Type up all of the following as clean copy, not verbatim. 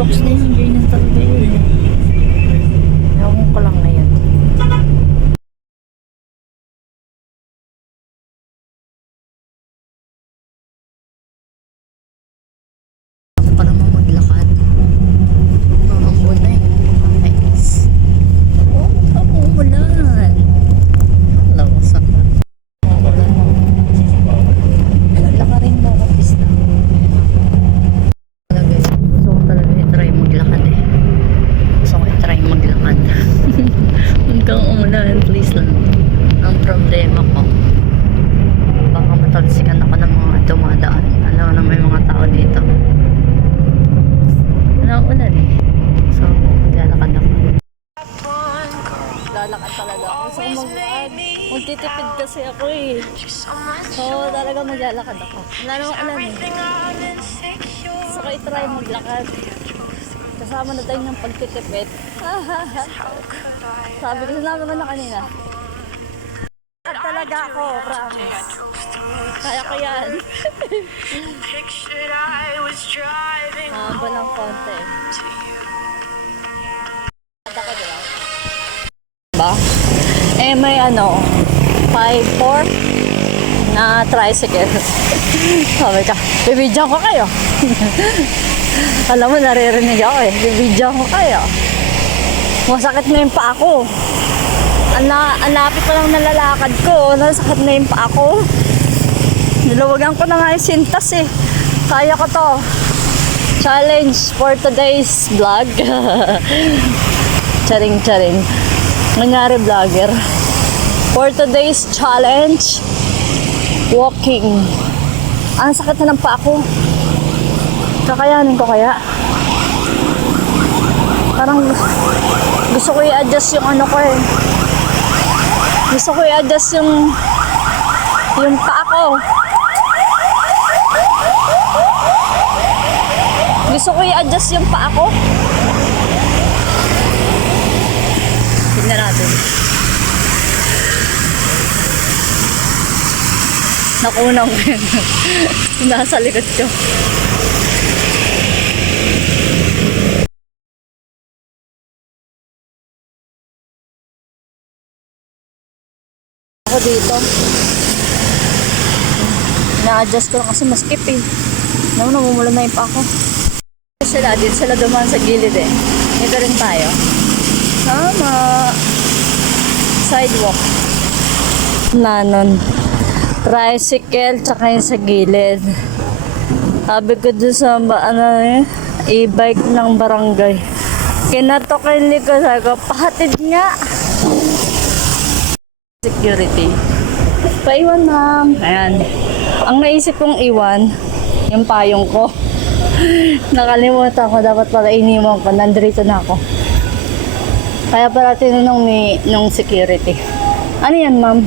Rocks na yun, ganyan talaga yun. Ewan ko lang ngayon. Ako pa naman maglakad. Maambon na yun. Nice. Oh, ako umulan. Hello, what's up? Umulan mo. Lakarin mo ako, please na. Gusto ko talaga i-try maglakad eh. Gusto ko i-try maglakad. Huwag kang umulan, please lang. Ang problema ko, baka matalsikan ako ng mga dumadaan. Alam mo na may mga tao dito. Nauulan eh. So, maglalakad ako. Lalakad talaga ako. Gusto ko magtitipid kasi ako eh. So, talaga maglalakad ako. Wala namang ulan eh. Gusto ko i-try maglakad. Kasama na tayo ng pagtitipid. Sabi ko na kanina. At talaga ako, promise. Kaya ko yan. Hamba ng konti. Ada ko diba? Ba? Eh may 5-4 na tricycle. Sabi ka, bibidyan ko kayo. Alam mo, naririnig ako eh. Bibidyan ko kayo. Masakit na yung paa ko. Ang lapit pa lang nalalakad ko. Nasakit na yung paa ko. Nilawagan ko na nga yung sintas eh. Kaya ko to. Challenge for today's vlog. Charing. Nangyari vlogger. For today's challenge, walking. Ang sakit na ng paa ko. Kakayanin ko kaya? Parang gusto ko i-adjust yung ko eh. Gusto ko i-adjust yung paa ko. Gusto ko i-adjust yung paa ko. Tignan natin. Nakunaw ko yun. Nasa likod ko. Ako dito. Na-adjust ko lang kasi maskip eh. Namumulan na yung pa ako. Dito sila dumaan sa gilid eh. Ito rin tayo. Tama. Sidewalk. Nanon. Tricycle tsaka yung sa gilid. Sabi ko dun sa e-bike ng barangay. Kinatokin ko, sabi ko, pahatid nga. Security. Paiwan, ma'am. Ayan. Ang naisip kong iwan, yung payong ko. Nakalimutan ko, dapat pala iniwan ko. Nandito na ako. Kaya pala tinanong nung security. Ano yan, ma'am?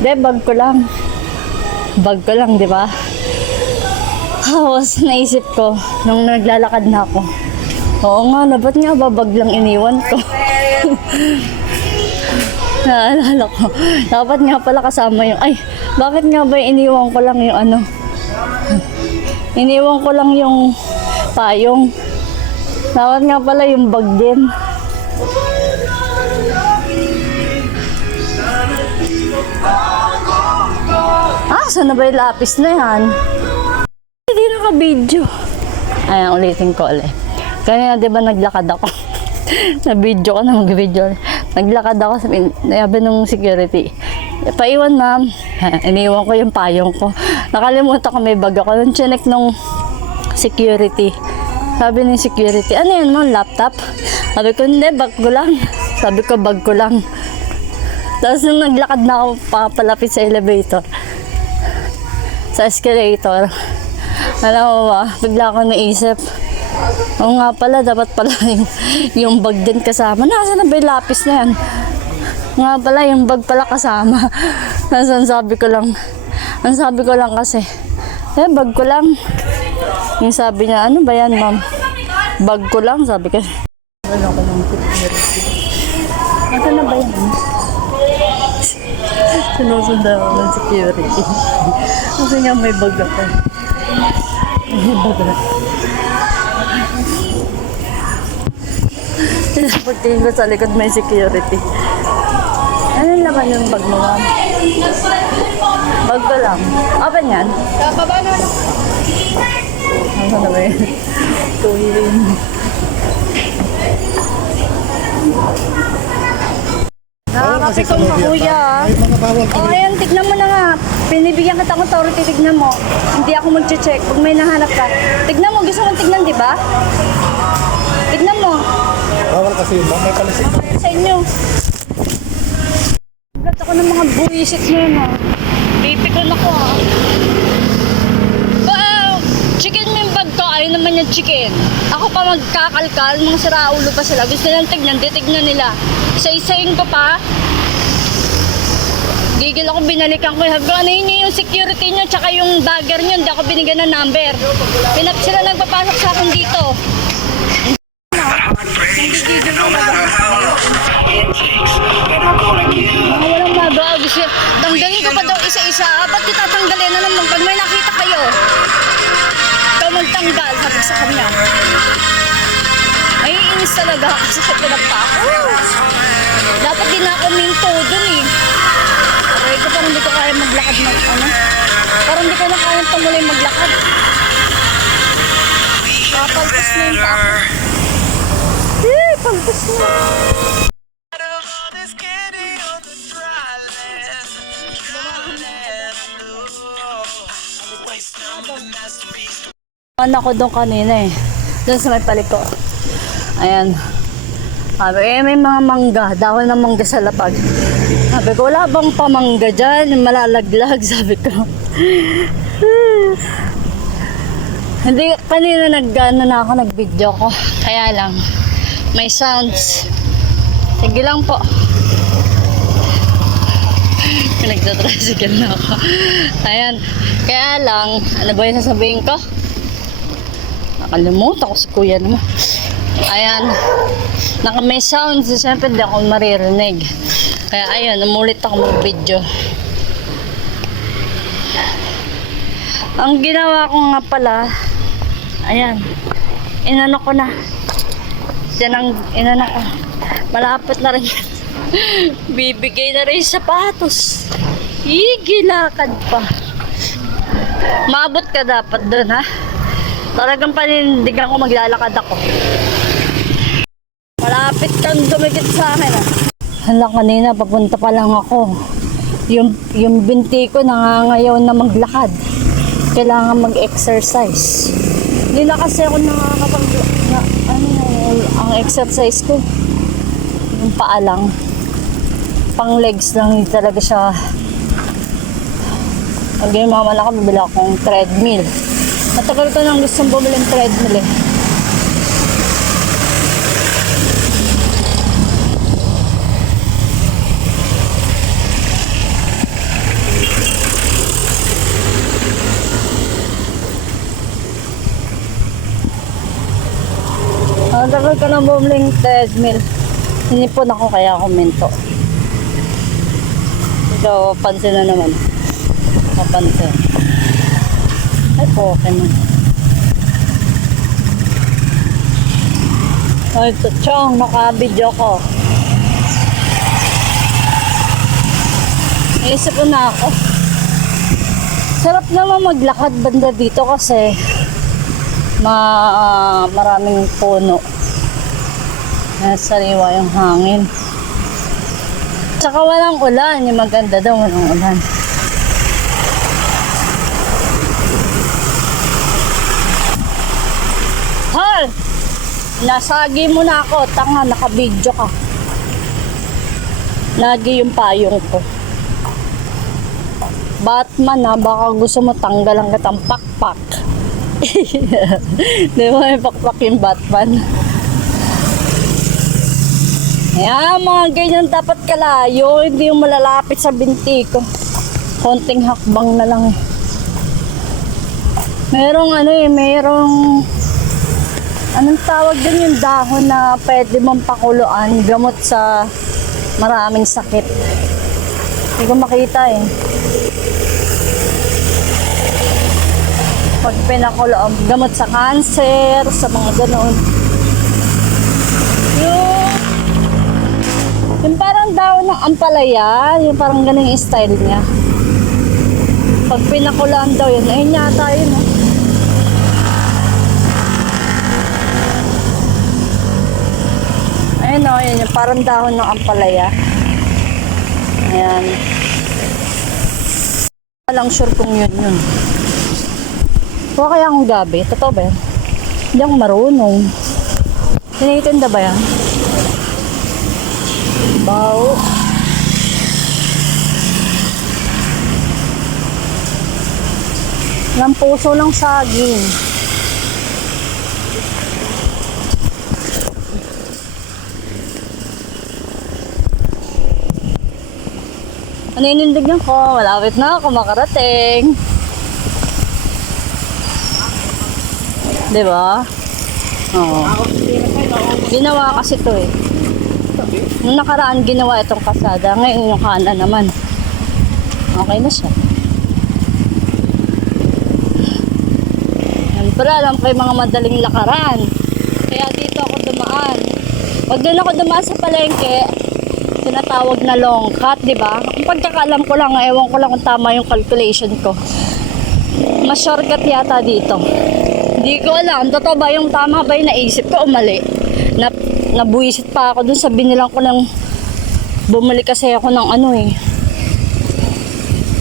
De, bag ko lang. Bag ko lang, di ba? Tapos naisip ko, nung naglalakad na ako. Oo nga, ba't nga ba bag lang iniwan ko? Naalala ko. Dapat nga pala kasama yung, bakit nga ba iniwan ko lang yung iniwan ko lang yung payong. Dapat nga pala yung bag din. Saan na ba yung lapis na yan? Hindi naka-video. Ayan, ulitin ko ulit. Kanina diba naglakad ako? Na-video ko na mag-video. Naglakad ako, sabi nung security. Paiwan, ma'am. Iniwan ko yung payong ko. Nakalimutan ko may bag ako. Nung chinek nung security. Sabi ng security, ano yan mo, laptop? Sabi ko, hindi, bag ko lang. Sabi ko, bag ko lang. Tapos nung naglakad na ako papalapit sa elevator, sa escalator, alam mo ba, bigla ako naisip, oo nga pala, dapat pala yung bag din kasama. Nasaan na ba yung lapis na yan? Nga pala, yung bag pala kasama. Ang sabi ko lang kasi, bag ko lang. Yung sabi niya, ano ba yan, ma'am? Bag ko lang, sabi ko. Ano ko ng security? Ano na ba yan? Sinusundan ako ng security. Kasi nga may bag ako. May bag ako. Pagtingin ko sa likod may security. Ano naman yung bag mo, ma'am? Bag ko lang. Open yan? Baba na. Ano na ba yun? Tuwin. Nakakapikon ka, kuya. Ay, mga bawal O, ayan, tignan mo na nga. Pinibigyan kita ng authority, tignan mo. Hindi ako mag-check. Pag may nahanap ka, tignan mo. Gusto mong tignan, di ba? Tignan mo. Bawal kasi yun, may palisik. Sa inyo. Ba't ako ng mga buwisit nyo yun, ha? Pipikon ako, ha? Chicken mo yung bag ko. Ayun naman yung chicken. Ako pa magkakalkal. Mga siraulo pa sila. Gusto nilang tignan. Titignan nila. Isa-isayin ko pa. Gigil ako, binalikan ko. Sabi ko, ano yun yung security nyo tsaka yung dagger nyo. Hindi ako binigyan ng number. Sila nagpapasok sa akin dito. Nagigigil ko na ba? Mga walang magawa. Gusto tanggalin ko pa daw isa-isa. Ba't di tatanggalin na naman pag may nakita kayo? Ikaw magtanggal, sabi sa kanya. Ay, inis talaga kasi sa pinagpa ako. Dapat din ako minto dun eh. Aray ko parang hindi ko kaya maglakad ng ano. Parang hindi ko na kaya tumuloy maglakad. Kapalpas na yung pa ako. Eh, palpas na. Ako doon kanina eh. Doon sa may paliko. Ayan. Sabi, may mga mangga. Dahon ng mangga sa lapag. Sabi ko, wala bang pamangga dyan? Yung malalaglag, sabi ko. Hindi, kanina na ako, nag-video ko. Kaya lang, may sounds. Sige lang po. Pinagtatricycle na ako. Ayan. Kaya lang, ano ba yung sasabihin ko? Nakalimutan ko si kuya naman. Ayan. May sounds. Siyempre hindi ako maririnig. Kaya ayan, umulit ako mag-video. Ang ginawa ko nga pala, ayan. Inano ko na. Yan ang inano ko. Malapit na rin. Bibigay na rin sapatos. Higilakad pa. Maabot ka dapat doon, ha? Talagang panindigan ko maglalakad ako. Malapit kang dumikit sa akin, ha? Hala, kanina papunta pa lang ako. Yung binti ko nangangayaw na maglakad. Kailangan mag-exercise. Hindi na kasi ako ang exercise ko. Yung paa lang. Pang legs lang, hindi talaga siya. Pag yung mga malaki, bibili akong treadmill. Matagal ko nang gustong bumili ng treadmill eh. Matagal ko nang bumili ng treadmill. Hinipon ako kaya ako minto. So, pansin na naman. Mapansin. Ay, okay na. Ay, ito, Chong, naka-video ko. Iisip ko na ako. Sarap naman maglakad banda dito kasi maraming puno. Sariwa yung hangin. Tsaka walang ulan. Yung maganda daw, walang ulan. Hal! Nasagi mo na ako. Tanga, naka-video ka. Lagi yung payong ko. Batman ha, baka gusto mo tanggalan kitang pakpak. Di ba may pakpak yung Batman? Ayan, mga ganyan dapat kalayo. Hindi yung malalapit sa binti ko. Konting hakbang na lang eh. Merong anong tawag din yung dahon na pwede mong pakuluan, gamot sa maraming sakit. Hindi ko makita eh. Pag pinakuloan, gamot sa cancer, sa mga ganoon. Yung Yung parang daon ng ampalaya, yung parang ganun yung style niya. Pag pinakulaan daw yun, ayun yata yun. Ayun o, yun yung parang dahon ng ampalaya. Ayan. Walang sure kung yun yun. Huwag kaya akong gabi, totoo ba yan? Hindi ako marunong. Tinitinda ba yan? Bao. Ng puso lang saging. Ano inindigyan ko? Malapit na ako makarating. Diba? Oo. Ginawa kasi to eh. Nung nakaraan ginawa itong kasada. Ngayon yung kanan naman. Okay na siya. Siyempre alam ko yung mga madaling lakaran. Kaya dito ako dumaan. Pag doon ako dumaan sa palengke, tinatawag na long cut, di ba? Ang pagkakaalam ko lang, ewan ko lang kung tama yung calculation ko. Mas shortcut yata dito. Hindi ko alam, totoo ba yung tama ba yung naisip ko o mali? Nabuisit pa ako dun sa binilang ko ng bumili kasi ako ng ano eh.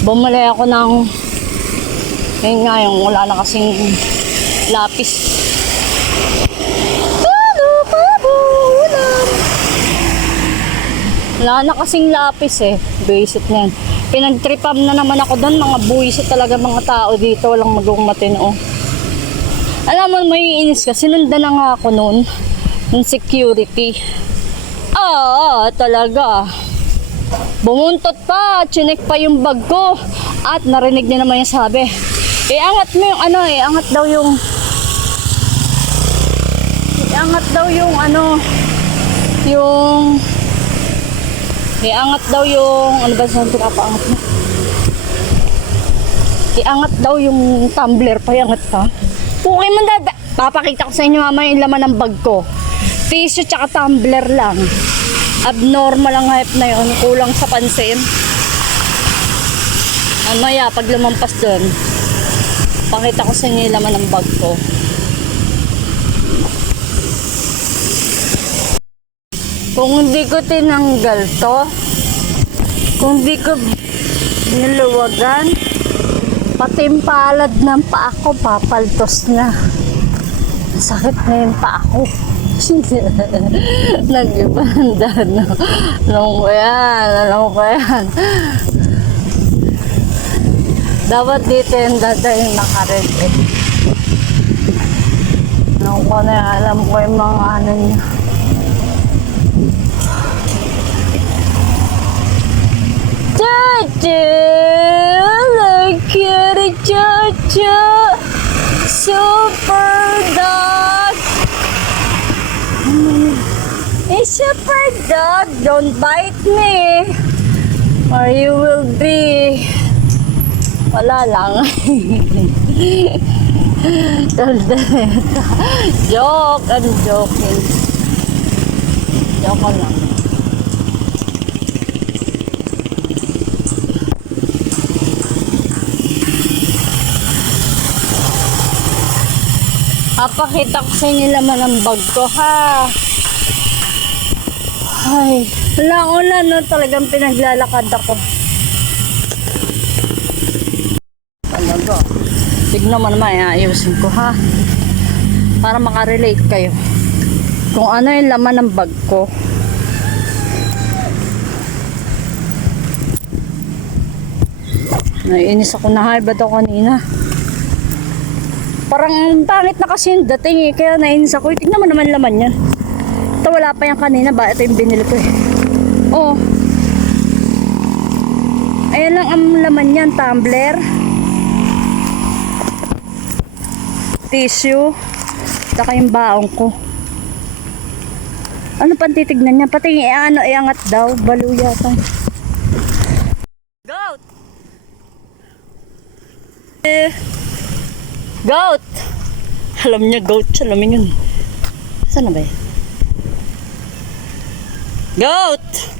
Bumili ako ng yun nga yung wala na kasing lapis. Wala na kasing lapis eh. Buisit na yan. Pinagtripam na naman ako doon. Mga buisit talaga mga tao dito. Walang magawang matino. Alam mo, may inis ka. Sinundan na nga ako noon. Yung security. Talaga. Bumuntot pa. Chinek pa yung bag ko. At narinig niya naman yung sabi. Iangat mo yung ano eh. Iangat daw yung ano. Iangat daw yung ano ba saan pinapaangat mo? Iangat daw yung tumbler. Payangat pa. Puki mo dada. Papakita ko sa inyo mamaya yung laman ng bag ko. Tissue tsaka tumbler lang. Abnormal ang hype na yun. Kulang sa pansin. Mamaya pag lumampas doon, pakita ko sa inyo yung laman ng bag ko. Kung hindi ko tinanggal to, kung hindi ko niluwagan, pati yung palad ng paa ko papaltos na. Sakit na yung paa ko. Nag-ibanda na. Alam ko yan. Dapat dito yung dada yung nakared eh. Alam ko yung mga ano niya. Look at it, Cha-Cha. Super dog. Hey, super dog, don't bite me. Or you will be... Wala lang. Joke, I'm joking. Joke lang. Papakita ko sa inyo laman ng bag ko, ha? Ay, wala no, talagang pinaglalakad ako. Talaga. Tignan mo naman, ayusin ko, ha? Para makarelate kayo. Kung ano yung laman ng bag ko. Naiinis ako na, ha? Ba't ako kanina? Parang pangit na kasi yung dating eh. Kaya nainis ako. Tignan mo naman laman yan. Ito wala pa yung kanina ba? Ito yung binili ko eh. Oh. Ayan lang ang laman yan. Tumbler. Tissue. Saka yung baong ko. Ano pang titignan niya? Pati yung iangat daw. Balo yata. Goat! Goat! Alam niya goat siya, alamin yun. Saan na ba eh? Goat!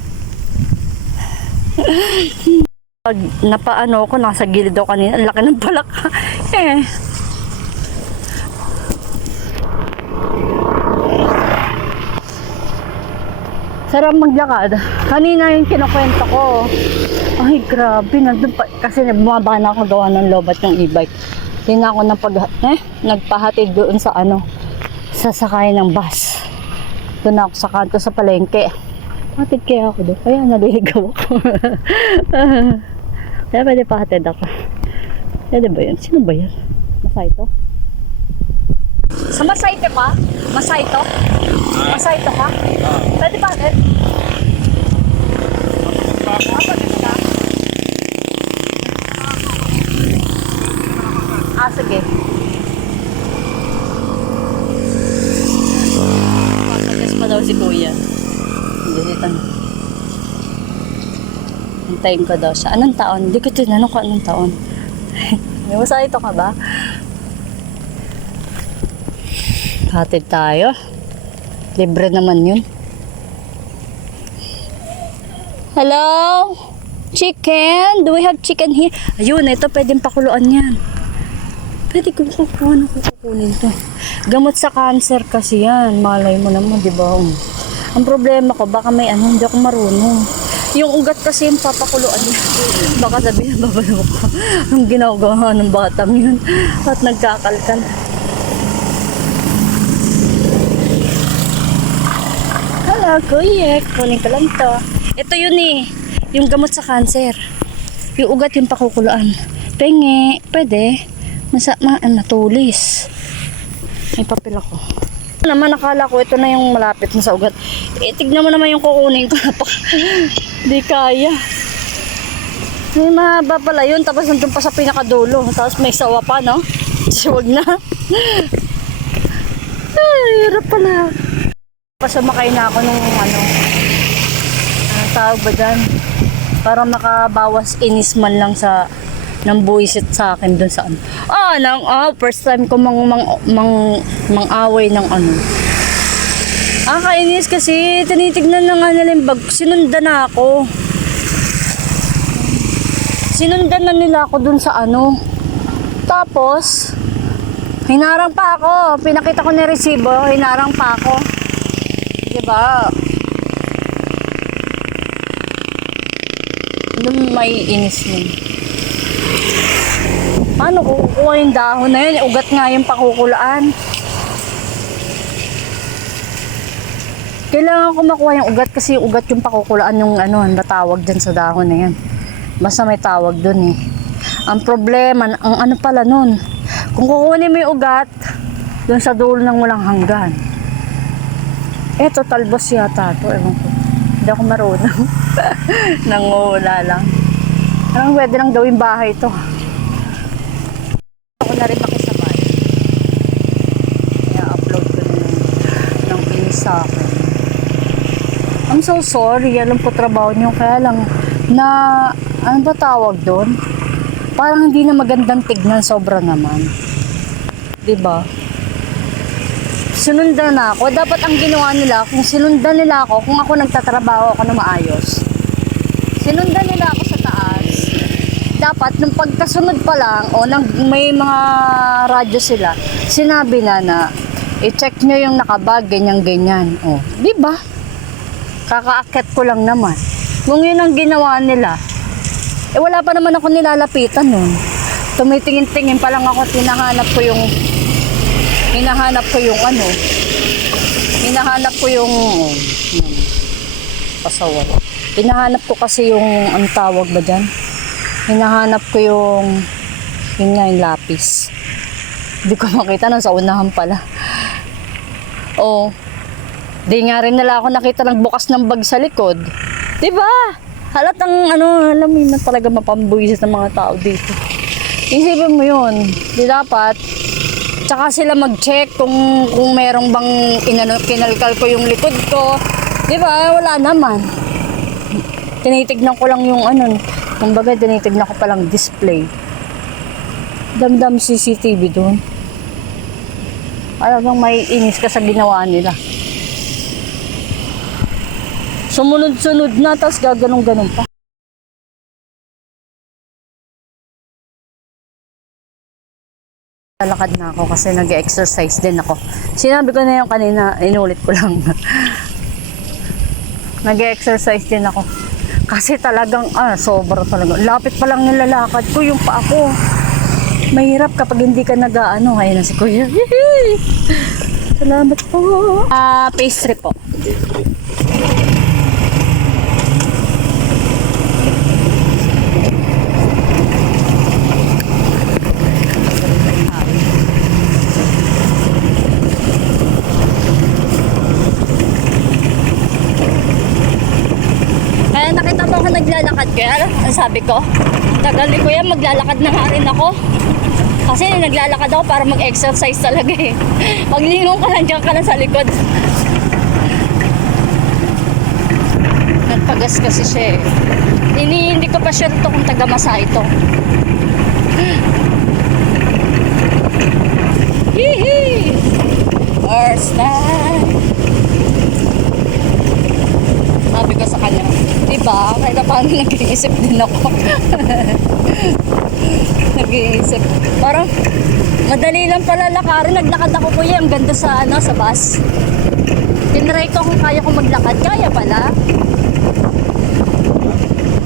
Pag napaano ko, nasa gilid ako kanina, ang laki ng palaka. Eh. Sarap maglakad. Kanina yung kinukwento ko. Ay, grabe. Nandun pa, kasi bumaba na ako gawa ng lobat ng e-bike. Hindi na ako nagpahatid doon sa sasakay ng bus. Doon ako sa kanto sa palengke. Hatid kaya ako doon. Kaya naliligaw ako. Kaya pwede pahatid ako. Pwede ba yun? Sino ba yun? Masayto? Sa Masayto ka? Masayto? Masayto ka? Pwede pahatid? Sige. Pasakis pa daw si Kuya. Hindi dito. Hintayin ko daw siya. Anong taon? Hindi ko tinanong ko anong taon. May Masayto ka ba? Hatid tayo. Libre naman yun. Hello? Chicken? Do we have chicken here? Ayun, ito pwedeng pakuluan yan. Pwede ko kukunin to. Gamot sa cancer kasi yan. Malay mo naman, di ba? Ang problema ko, baka may hindi ako marunong. Yung ugat kasi yung papakuluan niya. Baka sabihin, babalo ko. Ang ginagawa ng batang yun. At nagkakalkal. Hala, kuya. Kunin ko lang to. Ito yun eh. Yung gamot sa cancer. Yung ugat yung pakukuluan. Penge. Pwede. Matulis. May papel ako. Naman nakala ko ito na yung malapit na sa ugat. Tignan mo naman yung kukunin ko. Di kaya. May mahaba pala yun. Tapos nandun pa sa pinakadulo. Tapos may sawa pa, no? Wag na. Ay, hirap pala. Pasumakay na ako nung anong tawag ba dyan? Para makabawas inis man lang sa nang buwisit sa akin dun sa first time ko mang-away ng kainis kasi tinitignan na nga nila yung bag. Sinundan na ako. Sinundan na nila ako dun sa Tapos, hinarang pa ako. Pinakita ko ni resibo, hinarang pa ako. Diba? Doon may inis nun. Paano ko kukuha yung dahon na yun? Ugat nga yung pakukulaan. Kailangan ko makuha yung ugat kasi yung ugat yung pakukulaan yung batawag dyan sa dahon na yan. Basta may tawag dun eh. Ang problema, ang pala nun, kung kukunin mo yung ugat, dun sa dulo ng walang hanggan. Eto, talbos yata ito. Ewan ko. Hindi ako marunong. Nangula lang. Parang pwede lang gawin bahay ito. Ako na rin makisabay. Kaya upload ko ng pinis sa akin. I'm so sorry. Alam po trabaho niyo. Kaya lang na, ano ba tawag doon? Parang hindi na magandang tignan. Sobra naman. Diba? Sinundan na ako. Dapat ang ginawa nila, kung sinundan nila ako, kung ako nagtatrabaho ako na maayos, sinundan nila ako sa taas, dapat nung pagkasunod pa lang, may mga radyo sila, sinabi na i-check nyo yung nakabag, ganyan-ganyan. Diba? Kakaakyat ko lang naman. Kung yun ang ginawa nila, wala pa naman ako nilalapitan nun. Tumitingin-tingin pa lang ako, hinahanap ko yung pasawat. Hinahanap ko kasi yung, ang tawag ba dyan? Hinahanap ko yung lapis. Hindi ko makita, nasa unahan pala. Di nga rin nila ako nakita nagbukas ng bag sa likod. Diba? Halatang alam mo yun talaga mapambuisit ng mga tao dito. Isipin mo yun. Di dapat tsaka sila mag-check kung merong bang kinalkal ko yung likod ko. Di ba? Wala naman. Tinitignan ko lang yung kumbaga tinitignan ko palang display. Damdam CCTV doon. Alam bang may inis ka sa ginawa nila. Sumunod-sunod na, tapos gaganong-ganon pa. Lalakad na ako kasi nag-exercise din ako. Sinabi ko na yung kanina, inulit ko lang. Nag-exercise din ako. Kasi talagang, sobra talaga. Lapit pa lang nilalakad ko, yung pa ako. Mahirap kapag hindi ka nag-ano. Ayun na si Kuya. Salamat po. Pastry po. Kaya nakita mo ako naglalakad kaya ang sabi ko, tagal ni Kuya maglalakad na nga rin ako. Kasi naglalakad ako para mag-exercise talaga eh. Paglingon ka lang, dyan ka lang sa likod. Nagpagas kasi siya eh. Hindi ko pa sure ito kung taga-masa ito. Hihi! First time! Sabi ko sa kanya, diba? Kahit na paano nag-iisip din ako. Nag-iisip. Parang, madali lang pala lakarin. Naglakad ako Kuya, ang ganda sa, sa bus. Tinry ko kung kaya ko maglakad. Kaya pala.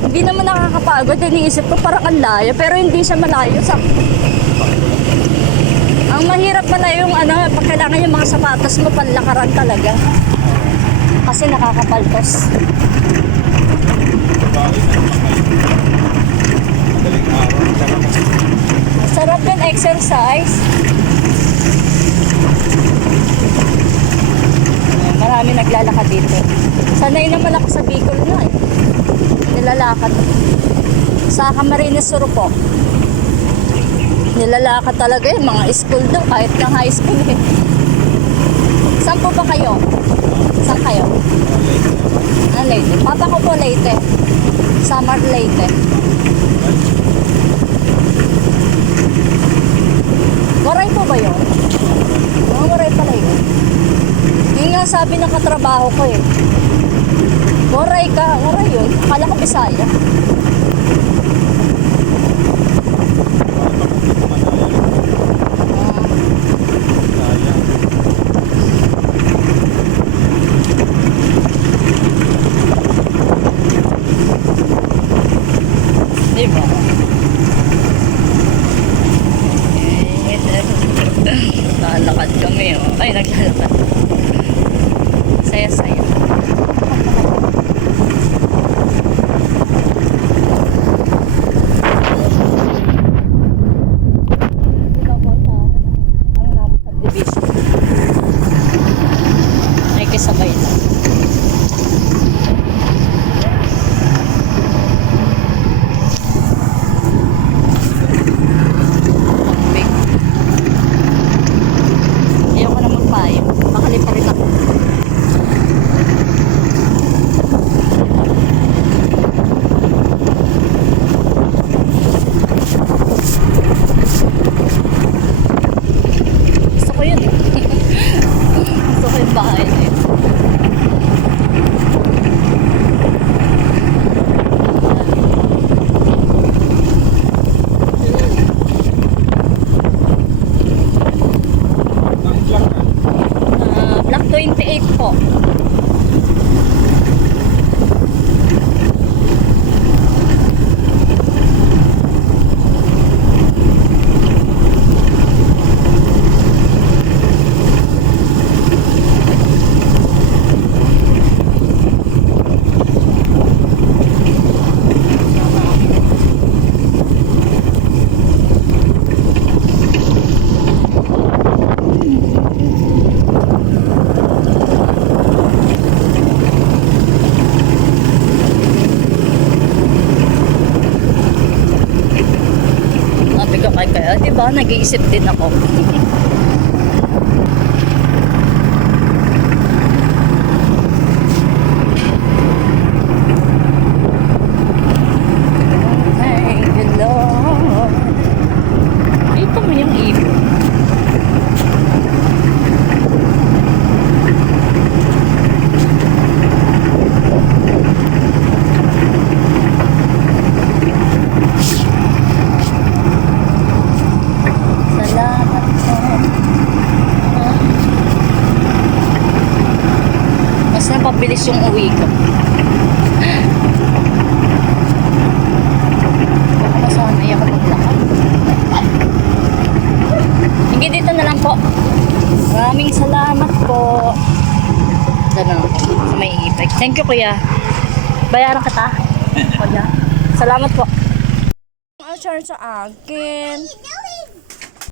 Hindi naman nakakapagod. Iniisip ko parang ang layo. Pero hindi siya malayo. Ang mahirap pala yung pag kailangan yung mga sapatos mo, panlakaran talaga. Kasi nakakapaltos. Sarap yung exercise. Marami naglalakad dito. Sanay naman ako sa Bicol na eh. Nilalakad. Sa Camarines Sur po. Nilalakad talaga eh. Mga school daw. Kahit kang high school eh. Saan po ba kayo? Saan kayo? Leyte. Papa ko po Leyte. Samar Leyte. Waray po ba yun? Waray pala yun. Yun nga sabi ng katrabaho ko eh. Waray ka. Waray yun. Akala ko Bisaya. Diba? Naglalakad kami oh. Ay, naglalakad. Saya-saya. Ay, kasabay na. Ayoko na magpayo. Makali pa rin ako. Gusto ko yun eh. Gusto ko yung bahay na yun. Block 28 po. Sabi ko kaya, diba, nag-iisip din ako. Thank you, Lord. Dito mo yung ibon. Salamat Thank you, kuya. Bayaran kita. Kuya. Salamat po. Ang share sa akin.